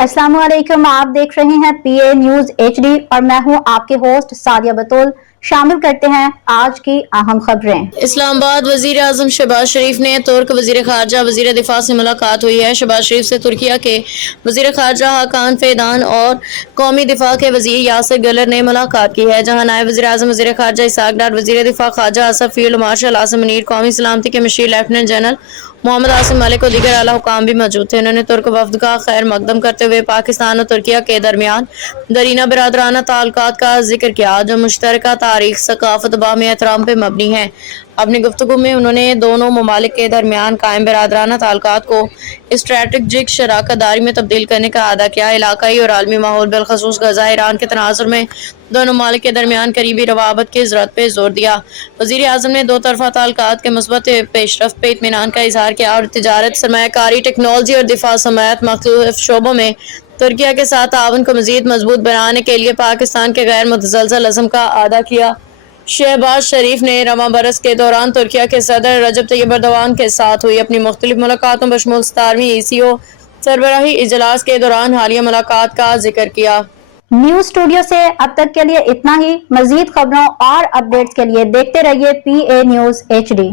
अस्सलाम वालेकुम। आप देख रहे हैं पीए न्यूज एचडी और मैं हूं आपके होस्ट सादिया बतूल। शामिल करते हैं आज की अहम खबरें। इस्लामाबाद वजीर आजम शहबाज शरीफ ने तुर्क वजीर खारजा वजीर दिफा से मुलाकात हुई है। शहबाज शरीफ से तुर्किया के वजीर खारजा हाकान फेदान और कौमी दिफा के वजीर यासिर गलर ने मुलाकात की है, जहां नायब वजीर आजम वजीर खारजा इसाक डार, वजीर दिफा खारजा असफ, फील्ड मार्शल आसिम मुनीर, कौमी सलामती के मशीर लेफ्टिनेंट जनरल मोहम्मद आसिम मलिक और दीगर आला हुकाम भी मौजूद थे। उन्होंने तुर्क वफद का खैर मकदम करते हुए पाकिस्तान और तुर्किया के दरमियान दरीना बिरादराना ताल्लुकात का जिक्र किया, जो मुश्तरका तारीख, सकाफत, बाहमी एहतराम पर मबनी है। अपनी गुफ्तगू में उन्होंने दोनों ममालिक के दरमियान कायम बिरादराना ताल्लुकात को स्ट्रेटेजिक शराकत दारी में तब्दील करने का अदा किया। इलाकाई और आलमी माहौल, बिलखसूस गजा ईरान के तनाजुर में दोनों ममालिक के दरमियान करीबी रवाबत की ज़रूरत पर जोर दिया। वज़ीर आज़म ने दो तरफ़ा ताल्लुकात के मुस्बत पेशरफ्त पर इत्मीनान का इजहार किया और तिजारत, सरमायाकारी, टेक्नोलॉजी और दिफा समेत मुख्तलिफ शोबों में तुर्किया के साथ ताउन को मज़ीद मजबूत बनाने के लिए पाकिस्तान के गैर मुतज़लज़ल अज़्म का अदा किया। शहबाज शरीफ ने रवां बरस के दौरान तुर्किया के सदर रजब तैयब एर्दोगान के साथ हुई अपनी मुख्तलिफ मुलाकातों बशमूल 17वीं ECO सरबराही इजलास के दौरान हालिया मुलाकात का जिक्र किया। न्यूज स्टूडियो से अब तक के लिए इतना ही। मजीद खबरों और अपडेट्स के लिए देखते रहिए पीए न्यूज HD।